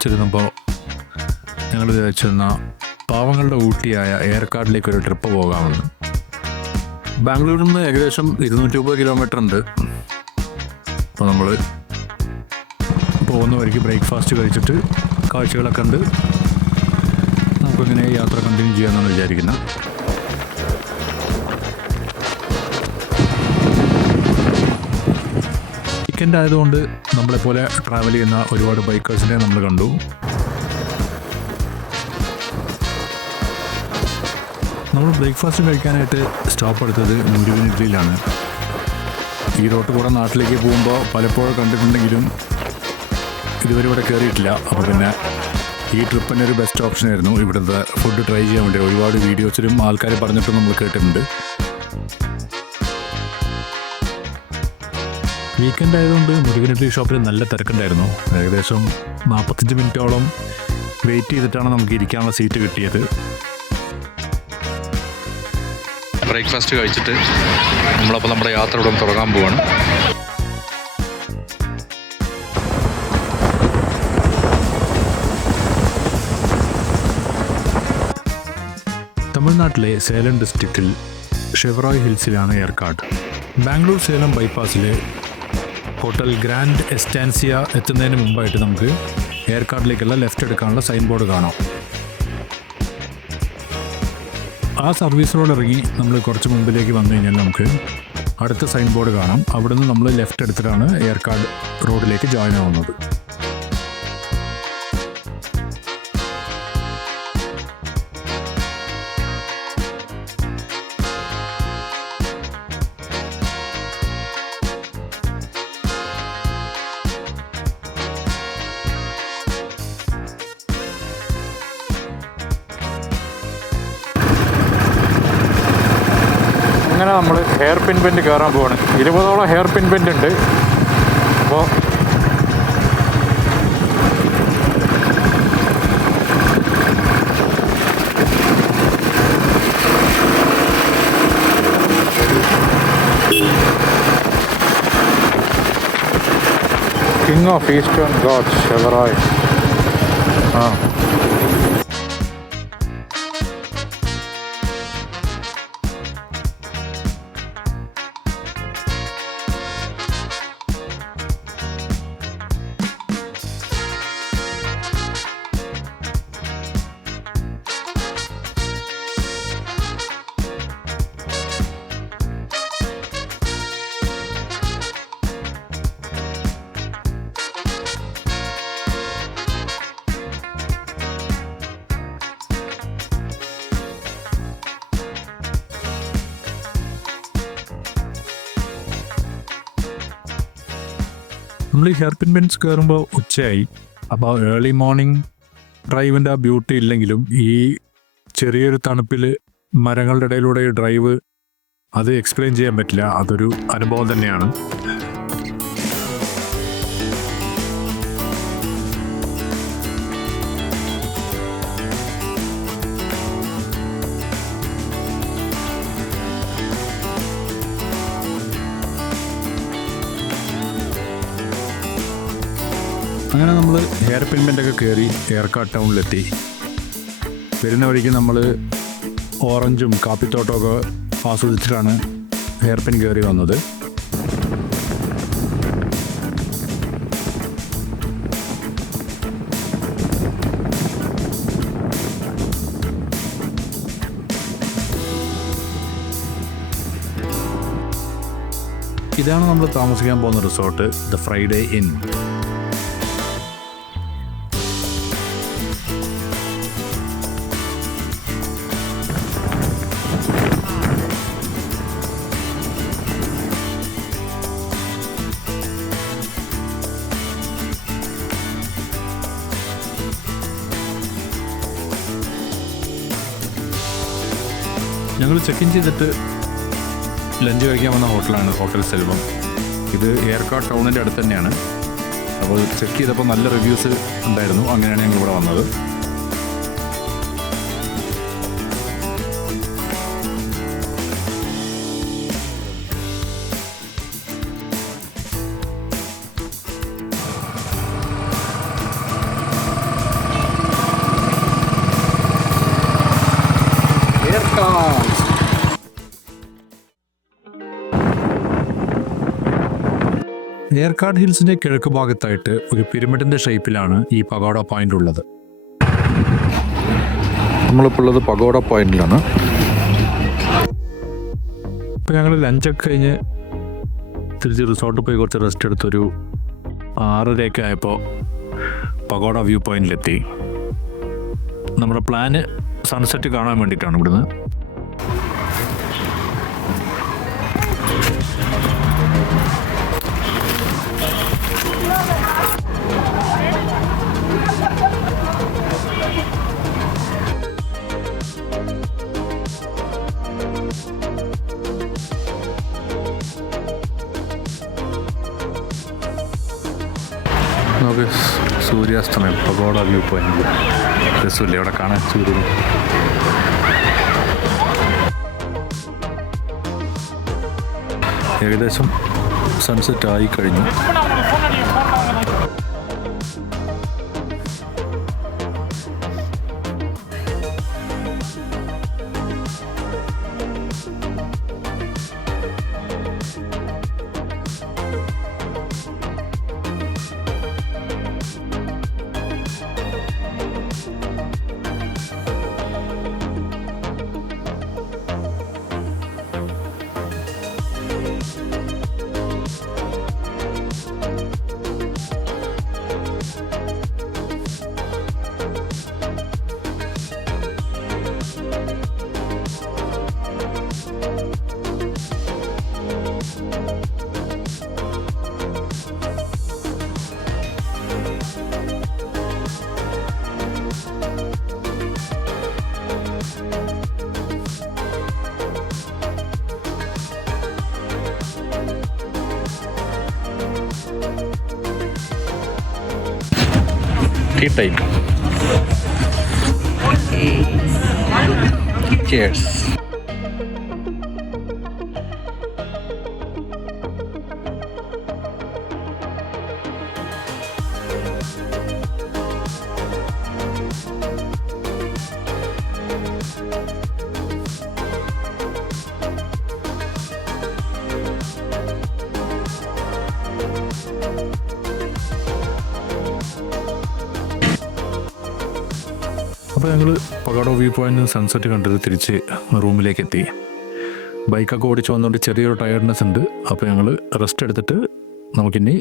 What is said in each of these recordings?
വെച്ചിരുന്നപ്പോൾ ഞങ്ങൾ വിചാരിച്ചിരുന്ന പാവങ്ങളുടെ ഊട്ടിയായ ഏർക്കാടിലേക്ക് ഒരു ട്രിപ്പ് പോകാമെന്ന്. ബാംഗ്ലൂരിൽ നിന്ന് ഏകദേശം 230 കിലോമീറ്റർ ഉണ്ട്. അപ്പോൾ നമ്മൾ പോകുന്ന വഴിക്ക് ബ്രേക്ക്ഫാസ്റ്റ് കഴിച്ചിട്ട് കാഴ്ചകളൊക്കെ കണ്ട് നമുക്കിങ്ങനെ യാത്ര കണ്ടിന്യൂ ചെയ്യാമെന്നാണ് വിചാരിക്കുന്നത്. വീക്കെൻഡ് ആയതുകൊണ്ട് നമ്മളെപ്പോലെ ട്രാവൽ ചെയ്യുന്ന ഒരുപാട് ബൈക്കേഴ്സിനെ നമ്മൾ കണ്ടു. നമ്മൾ ബ്രേക്ക്ഫാസ്റ്റ് കഴിക്കാനായിട്ട് സ്റ്റോപ്പ് എടുത്തത് മുരുകൻ ഇഡ്ഡലിയിലാണ്. ഈ റോട്ട് കൂടെ നാട്ടിലേക്ക് പോകുമ്പോൾ പലപ്പോഴും കണ്ടിട്ടുണ്ടെങ്കിലും ഇതുവരെ ഇവിടെ കയറിയിട്ടില്ല. അപ്പോൾ പിന്നെ ഈ ട്രിപ്പിൻ്റെ ഒരു ബെസ്റ്റ് ഓപ്ഷനായിരുന്നു ഇവിടുത്തെ ഫുഡ് ട്രൈ ചെയ്യാൻ വേണ്ടി. ഒരുപാട് വീഡിയോസിലും ആൾക്കാർ പറഞ്ഞിട്ടും നമ്മൾ കേട്ടിട്ടുണ്ട്. വീക്കെൻഡ് ആയതുകൊണ്ട് മുരുകൻ ഇഡ്ഡലി ഷോപ്പിൽ നല്ല തിരക്കുണ്ടായിരുന്നു. ഏകദേശം 45 മിനിറ്റോളം വെയിറ്റ് ചെയ്തിട്ടാണ് നമുക്ക് ഇരിക്കാനുള്ള സീറ്റ് കിട്ടിയത്. ബ്രേക്ക്ഫാസ്റ്റ് കഴിച്ചിട്ട് നമ്മളപ്പോൾ നമ്മുടെ യാത്ര ഇവിടെ തുടങ്ങാൻ പോവാണ്. തമിഴ്നാട്ടിലെ സേലം ഡിസ്ട്രിക്റ്റിൽ ഷെവറോയ് ഹിൽസിലാണ് ഏർക്കാട്. ബാംഗ്ലൂർ സേലം ബൈപ്പാസിലെ ഹോട്ടൽ ഗ്രാൻഡ് എസ്റ്റാൻസിയ എത്തുന്നതിന് മുമ്പായിട്ട് നമുക്ക് ഏർക്കാടിലേക്കുള്ള ലെഫ്റ്റ് എടുക്കാനുള്ള സൈൻ ബോർഡ് കാണാം. ആ സർവീസ് റോഡ് ഇറങ്ങി നമ്മൾ കുറച്ച് മുമ്പിലേക്ക് വന്നു കഴിഞ്ഞാൽ നമുക്ക് അടുത്ത സൈൻ ബോർഡ് കാണാം. അവിടെ നിന്ന് നമ്മൾ ലെഫ്റ്റ് എടുത്തിട്ടാണ് ഏർക്കാട് റോഡിലേക്ക് ജോയിൻ ആവുന്നത്. അങ്ങനെ നമ്മൾ ഹെയർ പിൻ ബെൻഡ് കയറാൻ പോവാണ്. 20ഓളം ഹെയർ പിൻ ബെൻഡ് ഉണ്ട്. അപ്പോൾ കിങ് ഓഫ് ഈസ്റ്റേൺ ഗോഡ്സ് ഷെവറോയ്. നമ്മൾ ഈ ഹെയർ പിൻ ബെൻഡ്സ് കയറുമ്പോൾ ഉച്ചയായി. അപ്പോൾ ഏർലി മോർണിംഗ് ഡ്രൈവിൻ്റെ ആ ബ്യൂട്ടി ഇല്ലെങ്കിലും ഈ ചെറിയൊരു തണുപ്പിൽ മരങ്ങളുടെ ഇടയിലൂടെ ഈ ഡ്രൈവ് അത് എക്സ്പ്ലെയിൻ ചെയ്യാൻ പറ്റില്ല. അതൊരു അനുഭവം തന്നെയാണ്. അങ്ങനെ നമ്മൾ ഹെയർ പിൻ ബെൻഡൊക്കെ കയറി ഏർക്കാട് ടൗണിലെത്തി. വരുന്ന വഴിക്ക് നമ്മൾ ഓറഞ്ചും കാപ്പിത്തോട്ടമൊക്കെ ആസ്വദിച്ചിട്ടാണ് ഹെയർ പിൻ കയറി വന്നത്. ഇതാണ് നമ്മൾ താമസിക്കാൻ പോകുന്ന റിസോർട്ട്, ദ ഫ്രൈഡേ ഇൻ. ഞങ്ങൾ ചെക്ക് ഇൻ ചെയ്തിട്ട് ലഞ്ച് കഴിക്കാൻ വന്ന ഹോട്ടലാണ് ഹോട്ടൽ സെൽവം. ഇത് ഏർക്കാട് ടൗണിൻ്റെ അടുത്ത് തന്നെയാണ്. അപ്പോൾ ചെക്ക് ചെയ്തപ്പോൾ നല്ല റിവ്യൂസ് ഉണ്ടായിരുന്നു. അങ്ങനെയാണ് ഞങ്ങൾ ഇവിടെ വന്നത്. ഏർക്കാട് ഹിൽസിന്റെ കിഴക്ക് ഭാഗത്തായിട്ട് ഒരു പിരമിഡിന്റെ ഷേപ്പിലാണ് ഈ പഗോഡ പോയിന്റ് ഉള്ളത്. നമ്മളിപ്പോൾ ഉള്ളത് പഗോഡ പോയിന്റിലാണ്. ഇപ്പം ഞങ്ങൾ ലഞ്ചൊക്കെ കഴിഞ്ഞ് തിരിച്ച് റിസോർട്ടിൽ പോയി കുറച്ച് റെസ്റ്റ് എടുത്തൊരു 6:30 ആയപ്പോൾ പഗോഡ വ്യൂ പോയിന്റിലെത്തി. നമ്മുടെ പ്ലാന് സൺസെറ്റ് കാണാൻ വേണ്ടിയിട്ടാണ് ഇവിടുന്ന്. നമുക്ക് സൂര്യാസ്തമയം പഗോഡ വ്യൂ പോയിന്റ് രസമില്ലേ അവിടെ കാണാൻ സൂര്യൻ. ഏകദേശം സൺസെറ്റ് ആയി കഴിഞ്ഞു. Tea time. Cheers. അപ്പോൾ ഞങ്ങൾ പഗോഡ വ്യൂ പോയിന്റ് സൺസെറ്റ് കണ്ടത് തിരിച്ച് റൂമിലേക്ക് എത്തി. ബൈക്കൊക്കെ ഓടിച്ച് വന്നുകൊണ്ട് ചെറിയൊരു ടയർഡ്നെസ് ഉണ്ട്. അപ്പോൾ ഞങ്ങൾ റെസ്റ്റ് എടുത്തിട്ട് നമുക്കിനി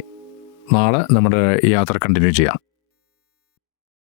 നാളെ നമ്മുടെ യാത്ര കണ്ടിന്യൂ ചെയ്യാം.